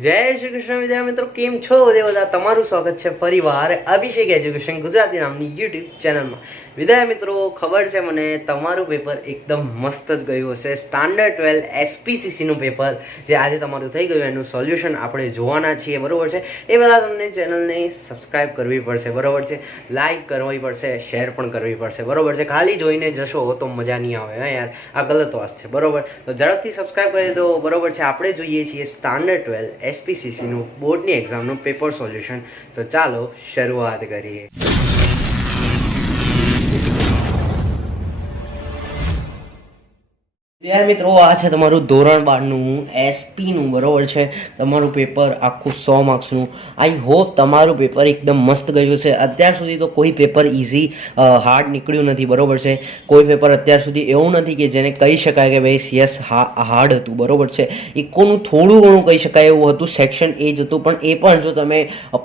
જય શ્રી કૃષ્ણ વિદ્યાર્થી મિત્રો, કેમ છો બધા? તમારું સ્વાગત છે ફરીવાર અભિષેક એજ્યુકેશન ગુજરાતી નામની યુટ્યુબ ચેનલમાં. વિદ્યાર્થી મિત્રો, ખબર છે મને તમારું પેપર એકદમ મસ્ત જ ગયું હશે. સ્ટાન્ડર્ડ 12 એસપીસીસીનું પેપર જે આજે તમારું થઈ ગયું એનું સોલ્યુશન આપણે જોવાના છીએ, બરાબર છે. એ પહેલાં તમને ચેનલને સબસ્ક્રાઈબ કરવી પડશે, બરાબર છે. લાઇક કરવી પડશે, શેર પણ કરવી પડશે, બરાબર છે. ખાલી જોઈને જશો તો મજા નહીં આવે હા યાર, આ ગલત વાત છે, બરાબર. તો ઝડપથી સબસ્ક્રાઈબ કરી દો, બરાબર છે. આપણે જોઈએ છીએ સ્ટાન્ડર્ડ 12 એસપીસીસીનું બોર્ડની એક્ઝામનું પેપર સોલ્યુશન. તો ચાલો શરૂઆત કરીએ. વિદ્યાર્થી મિત્રો, આ છે તમારું ધોરણ 12નું એસપીનું, બરાબર છે. તમારું પેપર આખું 100 માર્ક્સનું. આઈ હોપ તમારું પેપર એકદમ મસ્ત ગયું છે. અત્યાર સુધી તો કોઈ પેપર ઇઝી હાર્ડ નીકળ્યું નથી, બરાબર છે. કોઈ પેપર અત્યાર સુધી એવું નથી કે જેને કહી શકાય કે ભાઈ સીએસ હાર્ડ હતું, બરાબર છે. ઇકોનું થોડું ઘણું કહી શકાય એવું હતું, સેક્શન એ જ હતું, પણ એ પણ જો તમે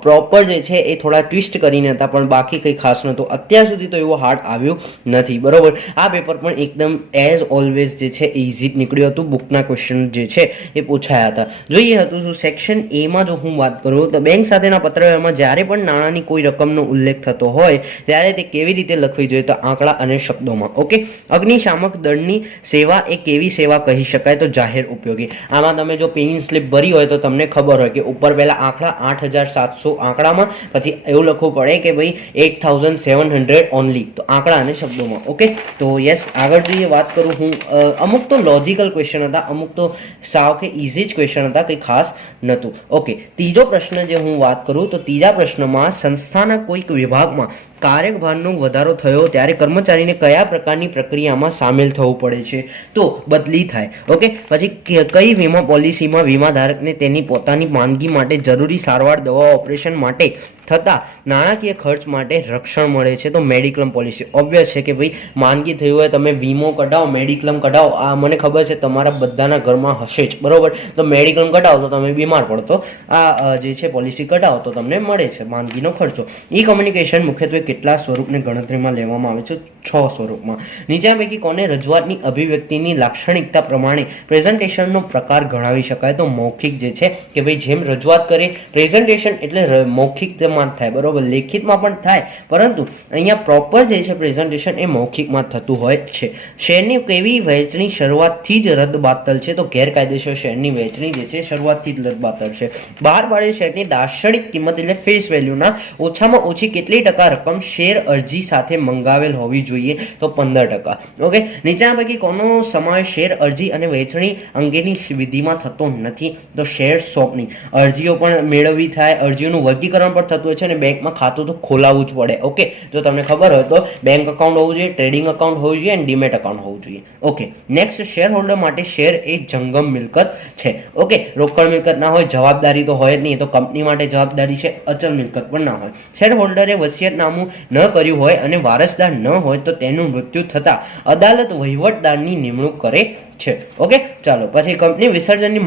પ્રોપર જે છે એ થોડા ટ્વિસ્ટ કરીને હતા, પણ બાકી કંઈ ખાસ નહોતું. અત્યાર સુધી તો એવું હાર્ડ આવ્યું નથી, બરાબર. આ પેપર પણ એકદમ એઝ ઓલવેઝ જે છે ઇઝી નીકળ્યું હતું. બુકના ક્વેશ્ચન જે છે એ પૂછાયા હતા. જોઈએ હતું શું સેક્શન એમાં જો હું વાત કરું તો બેંક સાથેના પત્રવ્યવહારમાં જ્યારે પણ નાણાંની કોઈ રકમનો ઉલ્લેખ થતો હોય ત્યારે તે કેવી રીતે લખવી જોઈએ? તો આંકડા અને શબ્દોમાં. ઓકે. અગ્નિશામક દળની સેવા એ કેવી સેવા કહી શકાય? તો જાહેર ઉપયોગી. આમાં તમે જો પેઇંગ સ્લિપ ભરી હોય તો તમને ખબર હોય કે ઉપર પહેલા આંકડા 8700 આંકડામાં, પછી એવું લખવું પડે કે ભાઈ 8700 ઓનલી. તો આંકડા અને શબ્દોમાં. ઓકે. તો યસ, આગળ જોઈએ વાત કરું હું. અમુક તો લોજિકલ ક્વેશ્ચન હતા, અમુક તો સાવ કે ઇઝી જ ક્વેશ્ચન હતા, કંઈ ખાસ નહોતું. ઓકે. ત્રીજો પ્રશ્ન જે હું વાત કરું તો ત્રીજા પ્રશ્નમાં સંસ્થાના કોઈક વિભાગમાં કાર્યભારનો વધારો થયો ત્યારે કર્મચારીને કયા પ્રકારની પ્રક્રિયામાં સામેલ થવું પડે છે? તો બદલી થાય. ઓકે. પછી કઈ વીમા પોલિસીમાં વીમાધારકને તેની પોતાની માંદગી માટે જરૂરી સારવાર, દવા, ઓપરેશન માટે થતા નાણાકીય ખર્ચ માટે રક્ષણ મળે છે? તો મેડિક્લેમ પોલિસી. ઓબ્વિયસ છે કે ભાઈ માંદગી થઈ હોય તમે વીમો કઢાવો, મેડિક્લેમ કઢાવો. આ મને ખબર છે તમારા બધાના ઘરમાં હશે જ, બરોબર. તો મેડિક્લેમ કઢાવો તો તમે બીમાર પડો તો આ જે છે પોલિસી કઢાવો તો તમને મળે છે માંદગીનો ખર્ચો. ઈ કમ્યુનિકેશન મુખ્યત્વે કેટલા સ્વરૂપને ગણતરીમાં લેવામાં આવે છે? 6 સ્વરૂપમાં. નીચે પૈકી કોને રજૂઆતની અભિવ્યક્તિની લાક્ષણિકતા પ્રમાણે પ્રેઝન્ટેશનનો પ્રકાર ગણાવી શકાય? તો મૌખિક જે છે કે ભાઈ જેમ રજૂઆત કરે, પ્રેઝન્ટેશન એટલે મૌખિક થાય, બરોબર. લેખિતમાં પણ થાય, પરંતુ અહીંયા પ્રોપર જે છે પ્રેઝન્ટેશન એ મૌખિકમાં થતું હોય છે. શેરની કેવી વહેંચણી શરૂઆતથી જ રદબાતલ છે? તો ગેરકાયદેસર શેરની વહેંચણી જે છે શરૂઆતથી જ રદબાતલ છે. બહાર પાડેલ શેરની દાર્શનિક કિંમત એટલે ફેસ વેલ્યુના ઓછામાં ઓછી કેટલી ટકા રકમ શેર અરજી સાથે મંગાવેલ હોવી જોઈએ? તો 15%. ઓકે. નીચેના પૈકી કોનો સમાવેશ શેર અરજી અને વહેંચણી અંગેની વિધિમાં થતો નથી? તો શેર સ્વોપની. અરજીઓ પણ મેળવવી થાય, અરજીઓનું વર્ગીકરણ પણ થતું હોય છે, અને બેંકમાં ખાતું તો ખોલાવવું જ પડે. ઓકે. જો તમને ખબર હોય તો બેંક અકાઉન્ટ હોવું જોઈએ, ટ્રેડિંગ અકાઉન્ટ હોવું જોઈએ અને ડીમેટ અકાઉન્ટ હોવું જોઈએ. ઓકે. નેક્સ્ટ, શેર હોલ્ડર માટે શેર એ જંગમ મિલકત છે. ઓકે. રોકડ મિલકત ના હોય, જવાબદારી તો હોય જ નહીં, તો કંપની માટે જવાબદારી છે. અચલ મિલકત પણ ના હોય. શેર હોલ્ડરે વસિયતનામું ન કર્યું હોય અને વારસદાર ન હોય તો તેનું મૃત્યુ થતા અદાલત વહીવટદારની નિમણૂક કરે છે. ઓકે. ચાલો પછી કંપની વિસર્જનની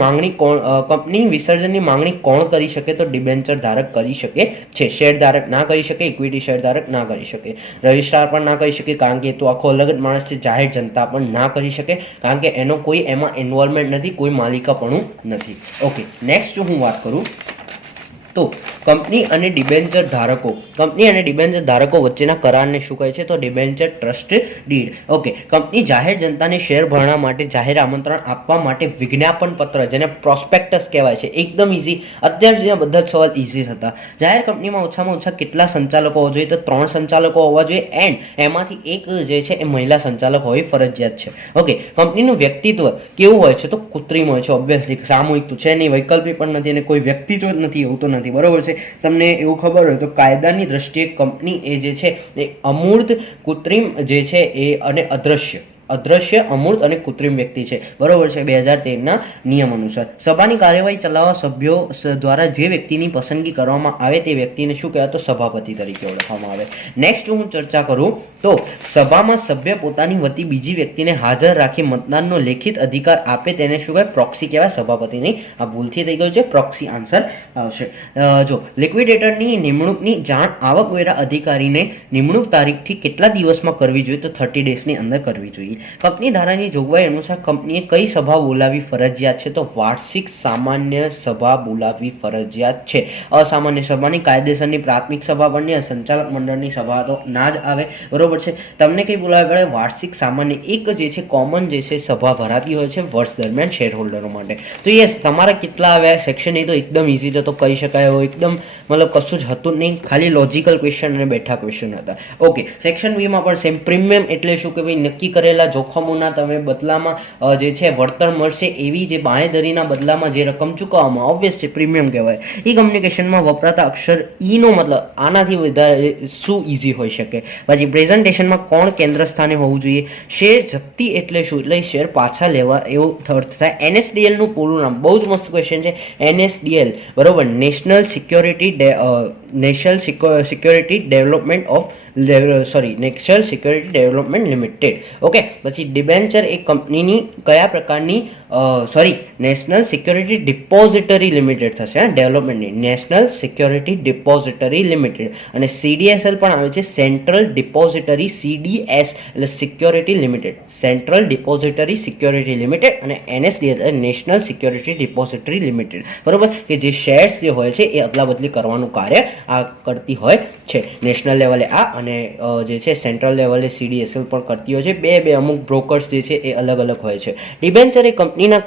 માંગણી કોણ કરી શકે? તો ડિબેન્ચર ધારક કરી શકે છે. શેર ધારક ના કરી શકે, ઇક્વિટી શેર ધારક ના કરી શકે, રજિસ્ટ્રાર પણ ના કરી શકે, કારણ કે એ તો આખો અલગ જ માણસ છે. જાહેર જનતા પણ ના કરી શકે, કારણ કે એનો કોઈ એમાં ઇન્વોલ્વમેન્ટ નથી, કોઈ માલિકાપણું નથી. ઓકે. નેક્સ્ટ હું વાત કરું તો કંપની અને ડિબેન્ચર ધારકો, કંપની અને ડિબેન્ચર ધારકો વચ્ચેના કરારને શું કહે છે? તો debenture trust did. Okay. Company જાહેર જનતાને શેર ભરણા માટે જાહેર આમંત્રણ આપવા માટે વિજ્ઞાપન પત્ર, જેને પ્રોસ્પેક્ટસ કહેવાય છે. એકદમ ઇઝી. અત્યાર સુધીના બધા જ સવાલ ઇઝી હતા. જાહેર કંપનીમાં ઓછામાં ઓછા કેટલા સંચાલકો હોવા જોઈએ? તો 3 સંચાલકો હોવા જોઈએ, એન્ડ એમાંથી એક જે છે એ મહિલા સંચાલક હોવી ફરજિયાત છે. ઓકે. કંપનીનું વ્યક્તિત્વ કેવું હોય છે? તો કૃત્રિમ હોય છે. ઓબ્વિયસલી સામૂહિક તો છે નહીં, વૈકલ્પિક પણ નથી, અને કોઈ વ્યક્તિત્વ જ નથી એવું તો નથી, બરોબર છે. તમને એવું ખબર હોય તો કાયદાની દ્રષ્ટિએ કંપની એ જે છે એ અમૂર્ત, કૃત્રિમ જે છે એ અને અદ્રશ્ય, અમૂર્ત અને કૃત્રિમ વ્યક્તિ છે, બરોબર છે, 2013ના નિયમ અનુસાર. સભાની કાર્યવાહી ચલાવવા સભ્યો દ્વારા જે વ્યક્તિની પસંદગી કરવામાં આવે તે વ્યક્તિને શું કહેવાય? તો સભાપતિ તરીકે ઓળખવામાં આવે. નેક્સ્ટ હું ચર્ચા કરું તો સભામાં સભ્ય પોતાની વતી બીજી વ્યક્તિને હાજર રાખી મતદાનનો લેખિત અધિકાર આપે તેને શું કહેવાય? પ્રોક્સી કહેવાય. સભાપતિની આ ભૂલથી થઈ ગયું છે, પ્રોક્સી આન્સર આવશે. જો લિક્વિડેટરની નિમણૂકની જાણ આવકવેરા અધિકારીને નિમણૂક તારીખથી કેટલા દિવસમાં કરવી જોઈએ? તો 30 ડેઝની અંદર કરવી જોઈએ. કંપની ધારાની જોગવાઈ અનુસાર કંપનીએ કઈ સભા બોલાવવી ફરજિયાત છે? તો વાર્ષિક સામાન્ય સભા બોલાવવી ફરજિયાત છે. અસામાન્ય સભાની, કાયદેસરની પ્રાથમિક સભા પણ સંચાલક મંડળની સભા તો ના જ આવે, બરોબર છે. તમને કઈ બોલાવવી પડે? વાર્ષિક સામાન્ય, એક જે છે કોમન જે છે સભા ભરાતી હોય છે વર્ષ દરમિયાન શેર હોલ્ડરો માટે. તો યસ, તમારા કેટલા આવ્યા સેક્શન? એ તો એકદમ ઇઝી છે, તો કહી શકાય એવો એકદમ મતલબ કશું જ હતું નહીં, ખાલી લોજિકલ ક્વેશ્ચન અને બેઠા ક્વેશ્ચન હતા. ઓકે, સેક્શન બી માં પણ સેમ. પ્રીમિયમ એટલે શું કે ભાઈ નક્કી કરેલા જોખમોના તમે બદલામાં જે છે વળતર મળશે એવી જે બાંહેધરીના બદલામાં જે રકમ ચૂકવવામાં, ઓબ્વિયસ છે પ્રીમિયમ કહેવાય. ઈ કમ્યુનિકેશનમાં વપરાતા અક્ષર ઈ નો મતલબ આનાથી વધારે શું ઇઝી હોઈ શકે? પછી પ્રેઝન્ટેશનમાં કોણ કેન્દ્ર સ્થાને હોવું જોઈએ? શેર જપ્તી એટલે શું? એટલે શેર પાછા લેવા એવો અર્થ થાય. NSDL નું પૂરું નામ બહુ જ મસ્ત ક્વેશ્ચન છે. NSDL, બરોબર, national security development of national security development limited. Okay, પછી ડિબેન્ચર એ કંપનીની કયા પ્રકારની નેશનલ સિક્યોરિટી ડિપોઝિટરી લિમિટેડ થશે, ડેવલપમેન્ટની નેશનલ સિક્યોરિટી ડિપોઝિટરી લિમિટેડ. અને CDSL પણ આવે છે, સેન્ટ્રલ ડિપોઝિટરી, CDS એટલે security limited, central depository security limited. અને NSDL national security depository limited, બરોબર, કે જે શેર્સ જે હોય છે એ અદલા બદલી કરવાનું કાર્ય આ કરતી હોય છે. નેશનલ લેવલે આ અને જે છે સેન્ટ્રલ લેવલે CDSL પણ કરતી હોય છે. બે અમુક બ્રોકર્સ જે છે એ અલગ અલગ હોય છે. ડિબેન્ચર એ કંપનીના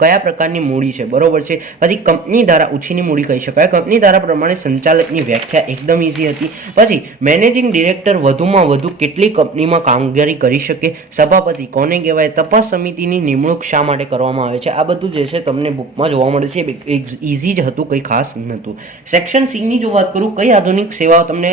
કયા પ્રકારની મૂડી છે, બરોબર છે. પછી કંપની ધારા ઉછીની મૂડી કહી શકાય. કંપની ધારા પ્રમાણે સંચાલકની વ્યાખ્યા એકદમ ઈઝી હતી. પછી મેનેજિંગ ડિરેક્ટર વધુમાં વધુ કેટલી કંપનીમાં કામગીરી કરી શકે? સભાપતિ કોને કહેવાય? તપાસ સમિતિની નિમણૂક શા માટે કરવામાં આવે છે? આ બધું જે છે તમને બુકમાં જોવા મળે છે, ઇઝી જ હતું, કંઈ ખાસ નહોતું. સેક્શન C ની જો વાત કરું, કઈ આધુનિક સેવાઓ તમને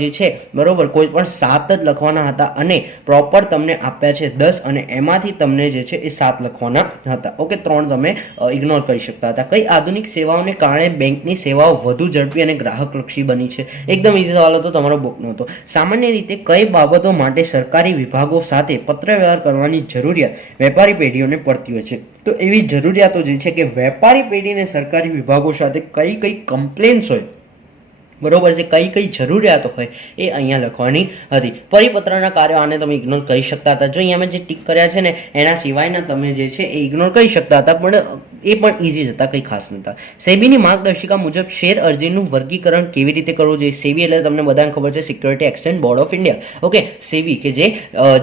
જે છે, બરોબર, કોઈ પણ 7 જ લખવાના હતા અને પ્રોપર તમને આપ્યા છે 10 અને એમાંથી તમને જે છે એ 7 લખવાના હતા. ઓકે, 3 તમે ઇગ્નોર કરી શકતા હતા. કઈ આધુનિક સેવાઓને કારણે બેંકની સેવાઓ વધુ ઝડપી અને ગ્રાહકલક્ષી બની છે? એકદમ ઇઝી સવાલ હતો, તમારો બુકનો હતો. સામાન્ય રીતે કઈ બાબતો માટે સરકારી વિભાગો સાથે પત્રવ્યવહાર કરવાની જરૂરિયાત વેપારી પેઢીઓને પડતી હોય છે? તો એવી જરૂરિયાતો જે છે કે વેપારી પેઢીને સરકારી વિભાગો સાથે કઈ કમ્પ્લેન્ટ્સ હોય, બરોબર છે, કઈ જરૂરિયાતો હોય એ અહીંયા લખવાની હતી. પરિપત્રના કાર્યો આને તમે ઇગ્નોર કરી શકતા હતા. જો અહીંયા મેં જે ટીક કર્યા છે ને એના સિવાયના તમે જે છે એ ઇગ્નોર કરી શકતા હતા, પણ એ પણ ઇઝી જ હતા, કંઈ ખાસ નહોતા. સેબીની માર્ગદર્શિકા મુજબ શેર અરજીનું વર્ગીકરણ કેવી રીતે કરવું જોઈએ? સેબી એટલે તમને બધાને ખબર છે, security exchange board of India. Okay, SEBI કે જે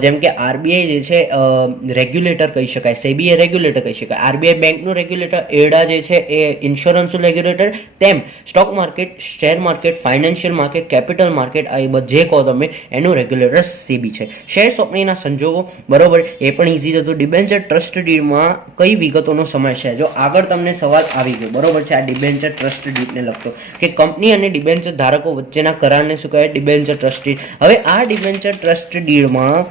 જેમ કે RBI જે છે રેગ્યુલેટર કહી શકાય, સેબી એ રેગ્યુલેટર કહી શકાય, RBI બેંકનું રેગ્યુલેટર, એડા જે છે એ ઇન્સ્યોરન્સનું રેગ્યુલેટર, તેમ stock market, share market, financial market, capital market, આ જે કહો તમે એનું રેગ્યુલેટર સેબી છે. શેર સોંપણીના સંજોગો, બરોબર, એ પણ ઇઝી જ હતું. ડિબેન્ચર ટ્રસ્ટ ડીડમાં કઈ વિગતોનો સમાવેશ છે? જો આગળ તમને સવાલ આવી ગયો, બરોબર છે, આ ડિબેન્ચર ટ્રસ્ટ ડીડને લગતો કે કંપની અને ડિબેન્ચર ધારકો વચ્ચેના કરારને શું કહેવાય? Debenture trust did. હવે આ ડિબેન્ચર ટ્રસ્ટ ડીડમાં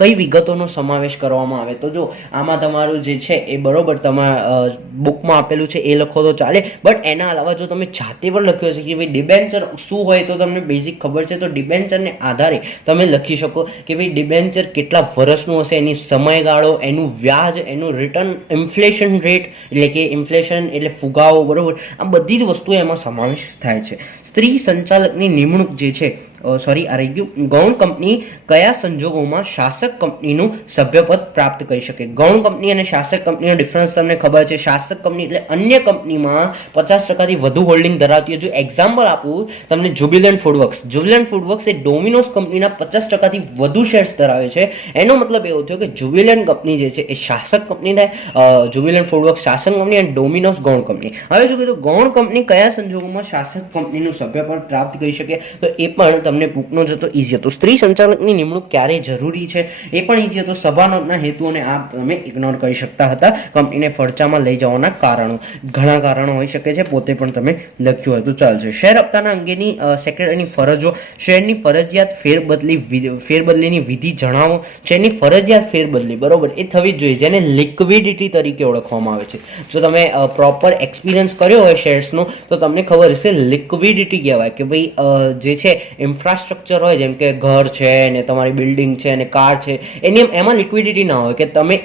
કઈ વિગતોનો સમાવેશ કરવામાં આવે? તો જો આમાં તમારું જે છે એ બરોબર તમારા બુકમાં આપેલું છે એ લખો તો ચાલે, બટ એના અલાવા જો તમે જાતે પણ લખ્યો છે કે ભાઈ ડિબેન્ચર શું હોય તો તમને બેઝિક ખબર છે, તો ડિબેન્ચરને આધારે તમે લખી શકો કે ભાઈ ડિબેન્ચર કેટલા વર્ષનું હશે, એની સમયગાળો, એનું વ્યાજ, એનું રિટર્ન, ઇન્ફ્લેશન રેટ એટલે કે ઇન્ફ્લેશન એટલે ફુગાવો, બરોબર, આ બધી જ વસ્તુઓ એમાં સમાવેશ થાય છે. સ્ત્રી સંચાલકની નિમણૂક જે છે, આ રહી ગયું. ગૌણ કંપની કયા સંજોગોમાં શાસક કંપનીનું સભ્યપદ પ્રાપ્ત કરી શકે? ગૌણ કંપની અને શાસક કંપનીનો ડિફરન્સ તમને ખબર છે. શાસક કંપની એટલે અન્ય કંપનીમાં 50%થી વધુ હોલ્ડિંગ ધરાવતી હોય. જો એક્ઝામ્પલ આપું તમને, જુબિલન્ટ ફૂડવર્ક્સ એ ડોમિનોઝ કંપનીના 50%થી વધુ શેર્સ ધરાવે છે. એનો મતલબ એવો થયો કે જુબિલન્ટ કંપની જે છે એ શાસક કંપની થાય, જુબિલન્ટ ફૂડવર્ક્સ શાસક કંપની અને ડોમિનોઝ ગૌણ કંપની. હવે શું કીધું? ગૌણ કંપની કયા સંજોગોમાં શાસક કંપનીનું સભ્યપદ પ્રાપ્ત કરી શકે? તો એ પણ તમને બુકનો જતો ઇઝી હતો. સ્ત્રી સંચાલકની નિમણૂક ક્યારે જરૂરી છે? એ પણ ઇઝી હતો. સભાના હેતુઓને આ તમે ઇગ્નોર કરી શકતા હતા. કંપનીને ફરજામાં લઈ જવાના કારણો, ઘણા કારણો હોઈ શકે છે, પોતે પણ તમે લખ્યું હોય તો ચાલશે. શેર હપ્તાના અંગેની સેક્રેટરીની ફરજો, શેરની ફરજિયાત ફેરબદલીની વિધિ જણાવો. શેરની ફરજિયાત ફેરબદલી, બરોબર, એ થવી જ જોઈએ, જેને લિક્વિડિટી તરીકે ઓળખવામાં આવે છે. જો તમે પ્રોપર એક્સપિરિયન્સ કર્યો હોય શેર્સનો તો તમને ખબર હશે લિક્વિડિટી કહેવાય કે ભાઈ જે છે ઇન્ફ્રાસ્ટ્રક્ચર હોય, જેમ કે ઘર છે ને તમારી બિલ્ડિંગ છે ને કાર છે, એમાં લિક્વિડિટી ના હોય કે તમે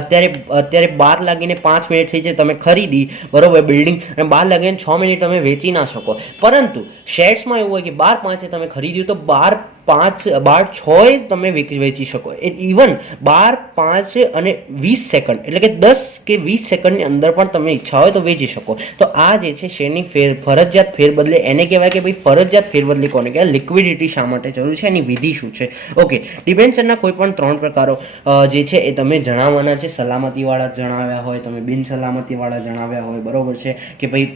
અત્યારે 12 લાગીને 5 મિનિટ થઈ છે, તમે ખરીદી બરોબર બિલ્ડિંગ, અને 12 લાગીને 6 મિનિટ તમે વેચી ના શકો. પરંતુ શેર્સમાં એવું હોય કે 12:05 તમે ખરીદ્યું તો 12:06 તમે વેચી શકો. ઇવન 12:05 અને 20 સેકન્ડ એટલે કે 10 કે 20 સેકન્ડની અંદર પણ તમે ઈચ્છા હોય તો વેચી શકો. તો આ જે છે શેરની ફરજિયાત ફેરબદલે, એને કહેવાય કે ભાઈ ફરજિયાત ફેરબદલી કોને કહેવાય, લિક્વિડિટી શા માટે જરૂરી છે, એની વિધિ શું છે. ઓકે, ડિબેન્ચરના કોઈ પણ 3 પ્રકારો જે છે એ તમે જણાવવાના છે. સલામતીવાળા જણાવ્યા હોય, તમે બિન સલામતીવાળા જણાવ્યા હોય, બરોબર છે, કે ભાઈ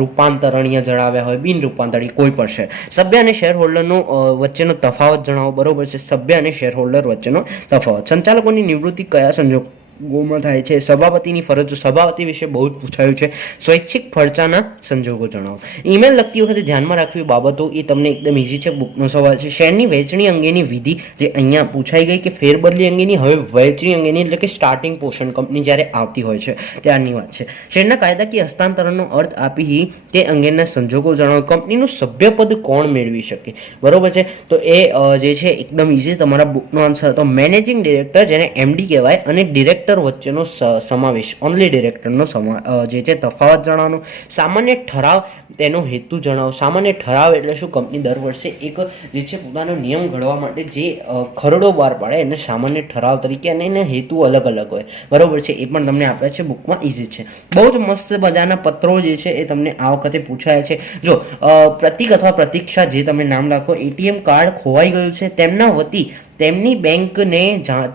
રૂપાંતરણીય જણાવ્યા હોય, બિન રૂપાંતરણીય, કોઈ પણ શેર. સભ્ય અને શેર હોલ્ડરનો વચ્ચેનો તફાવત જણાવો, બરોબર છે, સભ્ય અને શેર હોલ્ડર વચ્ચેનો તફાવત. સંચાલકોની નિવૃત્તિ કયા સંજોગોમાં થાય છે. સભાપતિની ફરજો, સભાપતિ વિશે બહુ જ પૂછાયું છે. સ્વૈચ્છિક ખર્ચાના સંજોગો જણાવો. ઈમેલ લખતી વખતે ધ્યાનમાં રાખવી બાબતો, એ તમને એકદમ ઈઝી છે, બુકનો સવાલ છે. શેરની વહેંચણી અંગેની વિધિ જે અહીંયા પૂછાઈ ગઈ, કે ફેરબદલી અંગેની, હવે વહેંચણી અંગેની, એટલે કે સ્ટાર્ટિંગ પોર્શન કંપની જ્યારે આવતી હોય છે ત્યારની વાત છે. શેરના કાયદાકીય હસ્તાંતરણનો અર્થ આપી તે અંગેના સંજોગો જણાવો. કંપનીનું સભ્યપદ કોણ મેળવી શકે, બરોબર છે, તો એ જે છે એકદમ ઈઝી, તમારા બુકનો આન્સર હતો. મેનેજિંગ ડિરેક્ટર, જેને એમડી કહેવાય, અને ડિરેક્ટર વચ્ચેનો સમાવેશ, ઓનલી ડિરેક્ટરનો જે છે તફાવત જણાવવાનો. સામાન્ય ઠરાવ, તેનો હેતુ જણાવો. સામાન્ય ઠરાવ એટલે શું? કંપની દર વર્ષે એક જે છે પોતાનો નિયમ ઘડવા માટે જે ખરડો બહાર પાડે એને સામાન્ય ઠરાવ તરીકે, અને એના હેતુ અલગ અલગ હોય, બરોબર છે, એ પણ તમને આપ્યા છે બુકમાં, ઈઝી છે. બહુ જ મસ્ત મજાના પત્રો જે છે એ તમને આ વખતે પૂછાયા છે. જો પ્રતિક અથવા પ્રતીક્ષા, જે તમે નામ લખો, એટીએમ કાર્ડ ખોવાઈ ગયું છે, તેમના વતી તેમની બેંકને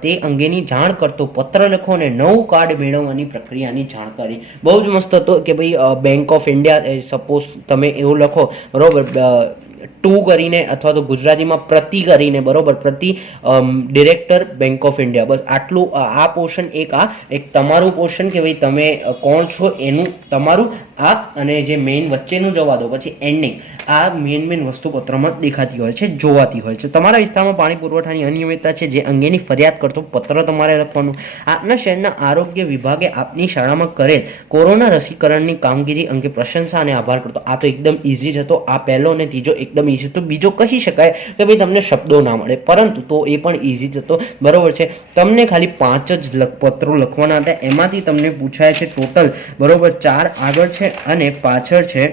તે અંગેની જાણ કરતો પત્ર લખો અને નવું કાર્ડ મેળવવાની પ્રક્રિયાની જાણકારી. બહુ જ મસ્ત હતો કે ભાઈ બેંક ઓફ ઇન્ડિયા, સપોઝ તમે એવું લખો, બરોબર, ટુ કરીને, અથવા તો ગુજરાતીમાં પ્રતિ કરીને, બરોબર, પ્રતિ ડિરેક્ટર બેંક ઓફ ઇન્ડિયા, બસ આટલું. આ પોર્શન એક તમારું પોર્શન કે ભાઈ તમે કોણ છો એનું તમારું આ, અને જે મેઇન વચ્ચેનું જવા દો, પછી એન્ડિંગ. આ મેઇન વસ્તુ પત્રમાં દેખાતી હોય છે, જોવાતી હોય છે. તમારા વિસ્તારમાં પાણી પુરવઠાની અનિયમિતતા છે જે અંગેની ફરિયાદ કરતો પત્ર તમારે લખવાનું. આપના શહેરના આરોગ્ય વિભાગે આપની શાળામાં કરેલ કોરોના રસીકરણની કામગીરી અંગે પ્રશંસા અને આભાર કરતો. આ તો એકદમ ઈઝી જ હતો. આ પહેલો અને ત્રીજો એકદમ ઈઝી. તો બીજો કહી શકાય કે ભાઈ તમને શબ્દો ના મળે, પરંતુ તો એ પણ ઈઝી જ હતો, બરોબર છે. તમને ખાલી 5 જ પત્રો લખવાના હતા, એમાંથી તમને પૂછાય છે ટોટલ, બરોબર, 4 આગળ છે અને પાછળ છે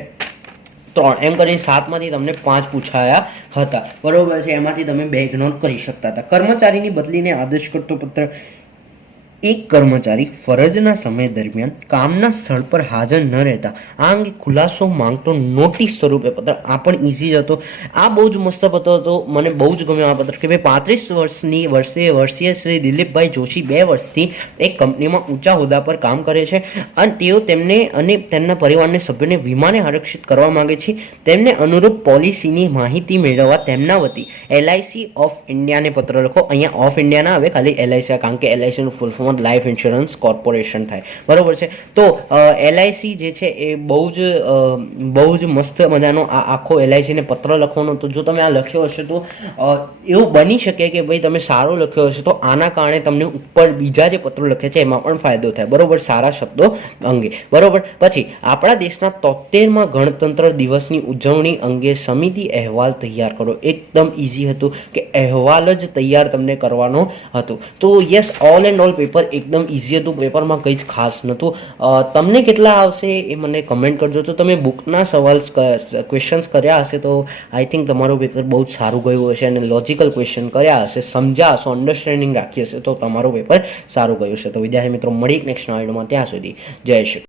3, એમ કરીને 7માંથી તમને 5 પૂછાયા હતા, બરોબર છે. એમાંથી તમે 2 ઇગ્નોર કરી શકતા હતા. કર્મચારીની બદલીને આદેશ કરતો પત્ર. એક કર્મચારી ફરજના સમય દરમિયાન કામના સ્થળ પર હાજર ન રહેતા આ અંગે ખુલાસો માંગતો નોટિસ સ્વરૂપે પત્ર. આ પણ ઈઝી જ હતો. આ બહુ જ મસ્ત પત્ર હતો, મને બહુ જ ગમ્યો આ પત્ર, કે ભાઈ 35 વર્ષીય શ્રી દિલીપભાઈ જોશી 2 વર્ષથી એક કંપનીમાં ઊંચા હોદ્દા પર કામ કરે છે, અને તેઓ તેમને અને તેમના પરિવારને સભ્યોને વીમાને આરક્ષિત કરવા માંગે છે. તેમને અનુરૂપ પોલિસીની માહિતી મેળવવા તેમના વતી LIC ઓફ ઇન્ડિયાને પત્ર લખો. અહીંયા ઓફ ઇન્ડિયા ના આવે, ખાલી LIC, કારણ કે LICનું full form life insurance corporation થાય, બરોબર છે. તો LIC જે છે એ બહુ જ મસ્ત મજાનો આ આખો LIC ને પત્ર લખવાનો. તો જો તમે આ લખ્યો હશે તો એવું બની શકે કે ભાઈ તમે સારો લખ્યો હશે તો આના કારણે તમને ઉપર બીજા જે પત્રો લખે છે એમાં પણ ફાયદો થાય, બરોબર, સારા શબ્દો અંગે, બરોબર. પછી આપણા દેશના 73મા ગણતંત્ર દિવસની ઉજવણી અંગે સમિતિ અહેવાલ તૈયાર કરો. એકદમ ઈઝી હતું કે અહેવાલ જ તૈયાર તમને કરવાનો હતો. તો yes, all and all paper એકદમ ઈઝી હતું. પેપરમાં કંઈ જ ખાસ નહોતું. તમને કેટલા આવશે એ મને કમેન્ટ કરજો. તો તમે બુકના ક્વેશ્ચન્સ કર્યા હશે તો આઈ થિંક તમારું પેપર બહુ જ સારું ગયું હશે, અને લોજિકલ ક્વેશ્ચન કર્યા હશે, સમજ્યા હશો, અન્ડરસ્ટેન્ડિંગ રાખી હશે તો તમારું પેપર સારું ગયું હશે. તો વિદ્યાર્થી મિત્રો, મળી નેક્સ્ટ વિડીયોમાં. ત્યાં સુધી જય શ્રી